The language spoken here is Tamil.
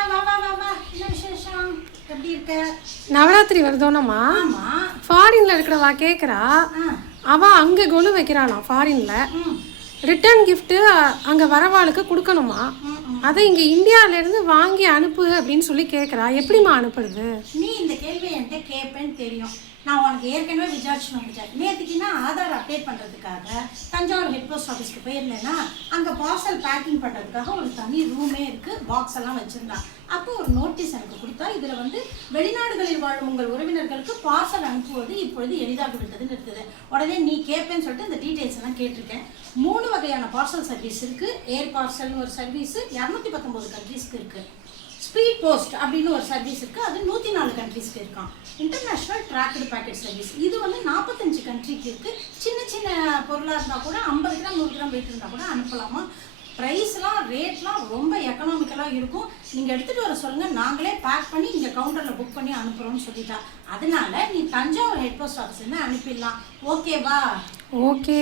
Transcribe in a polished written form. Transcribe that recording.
வா வா வா வா வா. என்ன விசேஷம்? எப்படி இருக்க? நவராத்திரி வருதோனம்மா. ஆமா. ஃபாரின்ல இருக்கிறவா கேட்குறா. அவ அங்கே கொலு வைக்கிறானா ஃபாரின்ல. ரிட்டர்ன் கிஃப்ட்டு அங்கே வரவாளுக்கு கொடுக்கணுமா. அதை இங்கே இந்தியாவிலேருந்து வாங்கி அனுப்பு அப்படின்னு சொல்லி கேட்குறா. எப்படிம்மா அனுப்புறது? நீ இந்த கேள்வி என்கிட்ட கேட்பேன்னு தெரியும். நான் உனக்கு ஏற்கனவே விசாரிச்சு வந்துட்டேன். நேற்றுக்குன்னா ஆதார் அப்டேட் பண்ணுறதுக்காக தஞ்சாவூர் ஹெட் போஸ்ட் ஆஃபீஸ்க்கு போயிருந்தேன்னா அங்கே பார்சல் பேக்கிங் பண்ணுறதுக்காக ஒரு தனி ரூமே இருக்குது, பாக்ஸ் எல்லாம் வச்சுருந்தான். அப்போ ஒரு நோட்டீஸ் எனக்கு கொடுத்தா, இதில் வந்து வெளிநாடுகளில் வாழும் உங்கள் உறவினர்களுக்கு பார்சல் அனுப்புவது இப்பொழுது எளிதாக விட்டதுன்னு இருக்குது. உடனே நீ கேட்பேன்னு சொல்லிட்டு இந்த டீட்டெயில்ஸ் எல்லாம் கேட்டிருக்கேன். 3 வகையான பார்சல் சர்வீஸ் இருக்குது. ஏர் பார்சல்னு ஒரு சர்வீஸு 219 கண்ட்ரீஸ்க்கு இருக்குது. ஸ்பீட் போஸ்ட் அப்படின்னு ஒரு சர்வீஸ் இருக்குது, அது 104 கண்ட்ரீஸ்க்கு இருக்கான். இன்டர்நேஷ்னல் ட்ராக்டு பேக்கெட் சர்வீஸ் இது வந்து 45 கண்ட்ரிக்கு இருக்குது. சின்ன சின்ன பொருளாக இருந்தால் கூட 50 கிராம் 100 கிராம் வெயிட் இருந்தால் கூட அனுப்பலாமா. ப்ரைஸ்லாம் ரேட்லாம் ரொம்ப எக்கனாமிக்கலாக இருக்கும். நீங்கள் எடுத்துகிட்டு வர சொல்லுங்கள், நாங்களே பேக் பண்ணி இங்கே கவுண்டரில் புக் பண்ணி அனுப்புகிறோம்னு சொல்லிட்டா. அதனால நீ தஞ்சாவூர் ஹெட் போஸ்ட் ஆஃபீஸ்லேருந்து அனுப்பிடலாம். ஓகேவா? ஓகே.